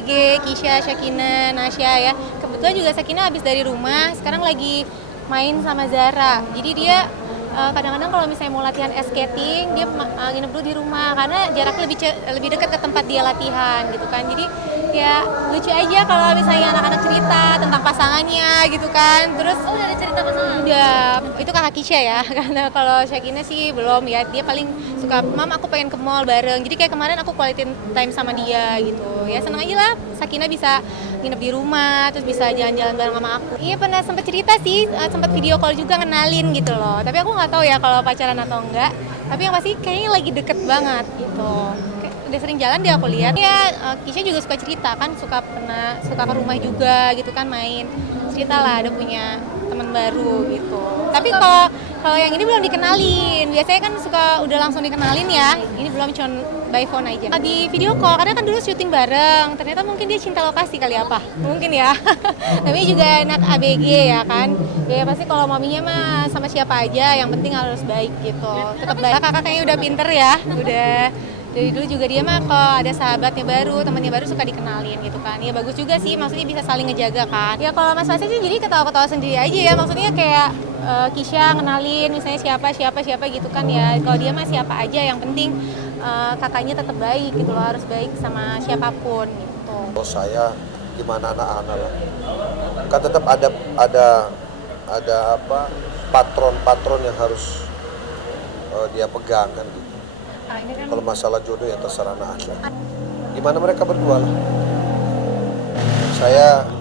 ABG, Kisha, Shakina, Nasya ya. Kebetulan juga Shakina habis dari rumah, sekarang lagi main sama Zara. Jadi dia kadang-kadang kalau misalnya mau latihan ice skating, dia nginep dulu di rumah karena jaraknya lebih dekat ke tempat dia latihan gitu kan. Jadi ya lucu aja kalau misalnya anak-anak cerita tentang pasangannya gitu kan. Terus udah ada cerita pasangan? udah, itu kakak Kisha ya. Karena kalau Shakina sih belum ya. Dia paling suka, "Mam, aku pengen ke mall bareng." Jadi kayak kemarin aku quality time sama dia gitu. Ya seneng aja lah Shakina bisa nginep di rumah, terus bisa jalan-jalan bareng sama aku. Iya pernah sempet cerita sih, sempet video call juga ngenalin gitu loh. Tapi aku nggak tahu ya kalau pacaran atau enggak. Tapi yang pasti kayaknya lagi deket banget gitu. Kayak udah sering jalan dia aku lihat. Ya Kisha juga suka cerita kan, suka ke rumah juga gitu kan main. Cerita lah ada punya teman baru gitu. Tapi kalau yang ini belum dikenalin. Biasanya kan suka udah langsung dikenalin ya. Ini belum, cuma by phone aja. Di video call karena kan dulu syuting bareng. Ternyata mungkin dia cinta lokasi kali apa? Mungkin ya. Namanya juga anak ABG ya kan. Ya pasti kalau maminya mah sama siapa aja, yang penting harus baik gitu. Tetap baik. Kakak kayaknya udah pinter ya. Udah dari dulu juga dia mah kalau ada sahabatnya baru, temannya baru suka dikenalin gitu kan. Ya bagus juga sih, maksudnya bisa saling ngejaga kan. Ya kalau Mas Fasya sih jadi ketawa-ketawa sendiri aja ya, maksudnya kayak Kisha ngenalin misalnya siapa gitu kan ya. Kalau dia mah siapa aja, yang penting kakaknya tetap baik gitu loh, harus baik sama siapapun gitu. Kalau saya gimana anak-anak lah, kan tetap ada apa patron yang harus dia pegang kan gitu. Kalau masalah jodoh ya terserah anak-anak. Gimana mereka berdua lah.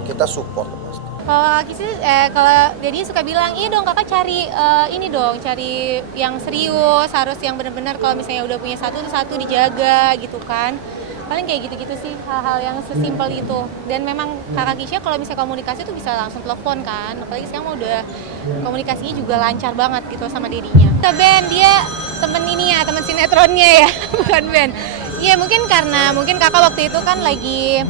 Kita support pasti. Kalau Kisi, kalau Dedi suka bilang, iya dong kakak cari cari yang serius, harus yang benar-benar kalau misalnya udah punya satu dijaga gitu kan. Paling kayak gitu-gitu sih, hal-hal yang sesimpel itu. Dan memang kakak Kisha kalau misalnya komunikasi tuh bisa langsung telepon kan. Apalagi sekarang udah komunikasinya juga lancar banget gitu sama Dedinya. Ben, dia temen ini ya, temen sinetronnya ya, bukan Ben. Iya mungkin kakak waktu itu kan lagi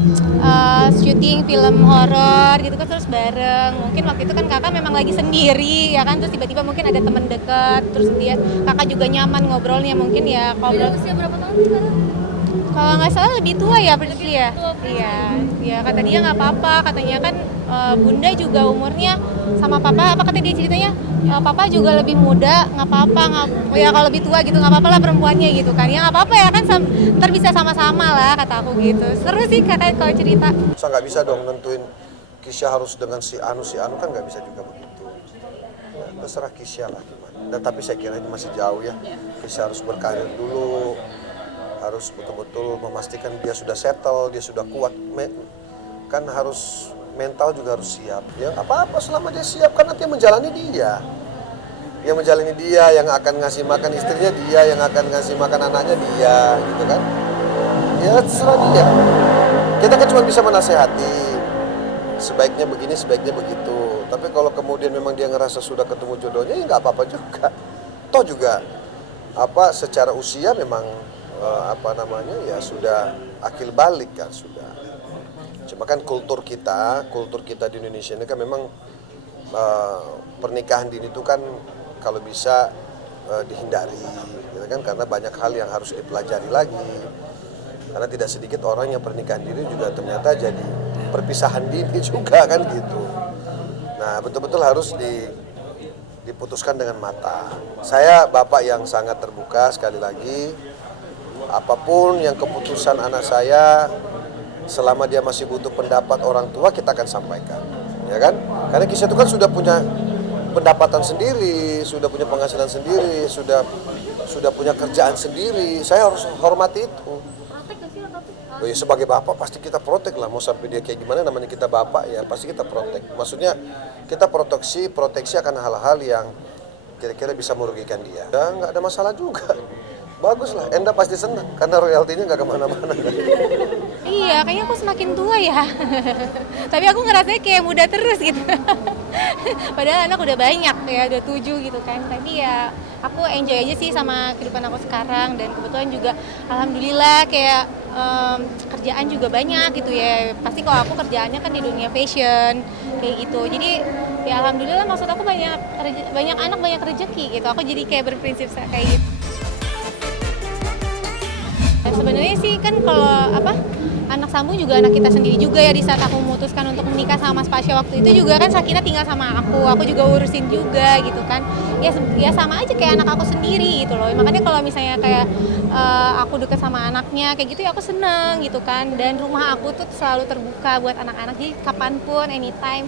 syuting film horor gitu kan, terus bareng. Mungkin waktu itu kan kakak memang lagi sendiri ya kan, terus tiba-tiba mungkin ada temen deket, terus kakak juga nyaman ngobrolnya mungkin ya. Beda usia berapa tahun sekarang? Kalau nggak salah lebih tua ya Prisci ya. Iya kata dia nggak apa-apa, katanya kan bunda juga umurnya sama papa, apa kata dia ceritanya, papa juga lebih muda, nggak apa-apa, ya kalau lebih tua gitu nggak apa-apa lah perempuannya gitu kan, ya nggak apa-apa ya kan, ntar bisa sama-sama lah kata aku gitu. Seru sih kakak kalau cerita. Saya nggak bisa dong nentuin Kisha harus dengan si Anu kan nggak bisa juga begitu. Ya, terserah Kisha lah gimana. Dan tapi saya kira ini masih jauh ya. Kisha harus berkarir dulu, harus betul-betul memastikan dia sudah settle, dia sudah kuat, kan harus mental juga harus siap. Ya apa-apa selama dia siap, kan nanti yang menjalani dia. Yang menjalani dia, yang akan ngasih makan istrinya dia, yang akan ngasih makan anaknya dia, gitu kan. Ya terserah dia. Kita kan cuma bisa menasehati, sebaiknya begini, sebaiknya begitu. Tapi kalau kemudian memang dia ngerasa sudah ketemu jodohnya, ya nggak apa-apa juga. Toh juga, secara usia memang ya sudah akil balik kan sudah. Cuma kan kultur kita di Indonesia ini kan memang pernikahan dini itu kan kalau bisa dihindari, gitu kan, karena banyak hal yang harus dipelajari lagi. Karena tidak sedikit orang yang pernikahan dini juga ternyata jadi perpisahan dini juga kan gitu. Nah betul-betul harus diputuskan dengan matang. Saya bapak yang sangat terbuka sekali lagi. Apapun yang keputusan anak saya, selama dia masih butuh pendapat orang tua, kita akan sampaikan, ya kan? Karena Kisha itu kan sudah punya pendapatan sendiri, sudah punya penghasilan sendiri, sudah punya kerjaan sendiri. Saya harus hormati itu. Protek gak sih tapi? Oh ya, sebagai bapak pasti kita protek lah. Mau sampai dia kayak gimana, namanya kita bapak ya pasti kita protek. Maksudnya kita proteksi akan hal-hal yang kira-kira bisa merugikan dia. Dan nggak ada masalah juga. Bagus lah, Enda pasti senang karena royaltinya nggak kemana-mana kan. Iya, kayaknya aku semakin tua ya. Tapi aku ngerasanya kayak muda terus gitu. Padahal anak udah banyak ya, udah 7 gitu kan. Tapi ya aku enjoy aja sih sama kehidupan aku sekarang. Dan kebetulan juga alhamdulillah kayak kerjaan juga banyak gitu ya. Pasti kalau aku kerjaannya kan di dunia fashion kayak gitu. Jadi ya alhamdulillah, maksud aku banyak anak banyak rezeki gitu. Aku jadi kayak berprinsip kayak gitu. Sebenarnya sih kan kalau anak sambung juga anak kita sendiri juga ya. Di saat aku memutuskan untuk menikah sama Mas Pasha waktu itu juga kan Sakinah tinggal sama aku juga urusin juga gitu kan. Ya sama aja kayak anak aku sendiri gitu loh. Makanya kalau misalnya kayak aku deket sama anaknya kayak gitu ya aku seneng gitu kan. Dan rumah aku tuh selalu terbuka buat anak-anak, jadi kapanpun, anytime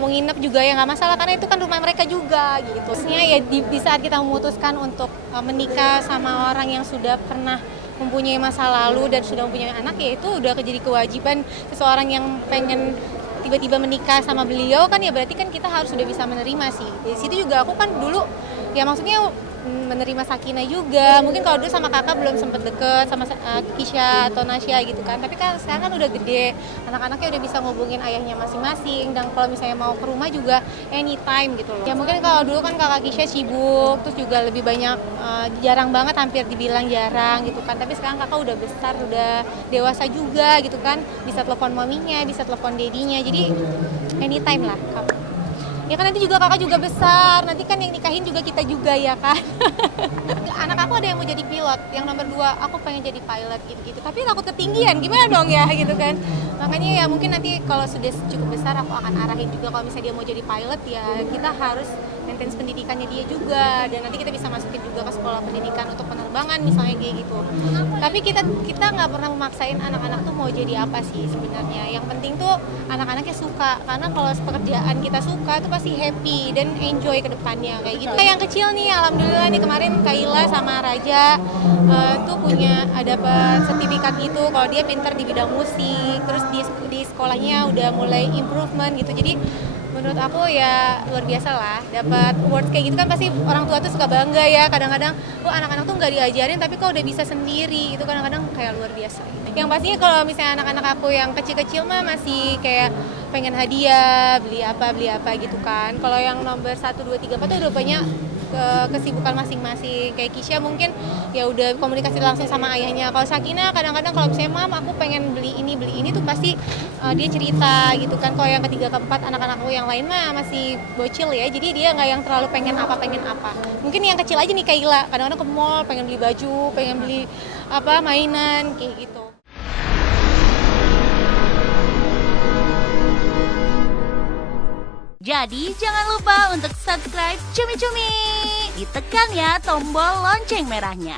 mau nginep juga ya nggak masalah karena itu kan rumah mereka juga gitu. Maksudnya ya di saat kita memutuskan untuk menikah sama orang yang sudah pernah mempunyai masa lalu dan sudah mempunyai anak, ya itu udah jadi kewajiban seseorang yang pengen tiba-tiba menikah sama beliau kan, ya berarti kan kita harus sudah bisa menerima sih. Di situ juga aku kan dulu ya maksudnya menerima Sakinah juga. Mungkin kalau dulu sama kakak belum sempet deket sama Kisha atau Nasya gitu kan, tapi kan sekarang kan udah gede, anak-anaknya udah bisa ngubungin ayahnya masing-masing, dan kalau misalnya mau ke rumah juga anytime gitu loh. Ya mungkin kalau dulu kan kakak Kisha sibuk, terus juga lebih banyak jarang banget, hampir dibilang jarang gitu kan, tapi sekarang kakak udah besar, udah dewasa juga gitu kan, bisa telepon maminya, bisa telepon dedinya, jadi anytime lah. Ya kan nanti juga kakak juga besar, nanti kan yang nikahin juga kita juga ya kan. Anak aku ada yang mau jadi pilot, yang nomor 2 aku pengen jadi pilot gitu-gitu. Tapi takut ketinggian, gimana dong ya gitu kan. Makanya ya mungkin nanti kalau sudah cukup besar aku akan arahin juga kalau misalnya dia mau jadi pilot ya kita harus maintenance pendidikannya dia juga. Dan nanti kita bisa masukin juga ke sekolah pendidikan untuk penerbangan misalnya kayak gitu. Tapi kita nggak pernah memaksain anak-anak tuh mau jadi apa sih sebenarnya. Yang penting tuh anak-anaknya suka, karena kalau pekerjaan kita suka tuh pasti happy dan enjoy ke depannya kayak gitu. Yang kecil nih alhamdulillah nih kemarin Kaila sama Raja tuh punya dapat sertifikat gitu kalau dia pintar di bidang musik, terus di sekolahnya udah mulai improvement gitu. Jadi menurut aku ya luar biasa lah, dapat awards kayak gitu kan pasti orang tua tuh suka bangga ya. Kadang-kadang anak-anak tuh nggak diajarin tapi kok udah bisa sendiri, itu kadang-kadang kayak luar biasa. Yang pastinya kalau misalnya anak-anak aku yang kecil-kecil mah masih kayak pengen hadiah, beli apa gitu kan. Kalau yang nomor 1, 2, 3, 4 tuh udah banyak kesibukan masing-masing. Kayak Kisha mungkin ya udah komunikasi langsung sama ayahnya. Kalau Sakinah kadang-kadang kalau misalnya mam aku pengen beli ini tuh pasti dia cerita gitu kan. Kalau yang ketiga keempat anak-anak aku yang lain mah masih bocil ya, jadi dia nggak yang terlalu pengen apa. Mungkin yang kecil aja nih Kaila kadang-kadang ke mall pengen beli baju, pengen beli mainan kayak gitu. Jadi jangan lupa untuk subscribe Cumi Cumi. Ditekan ya tombol lonceng merahnya.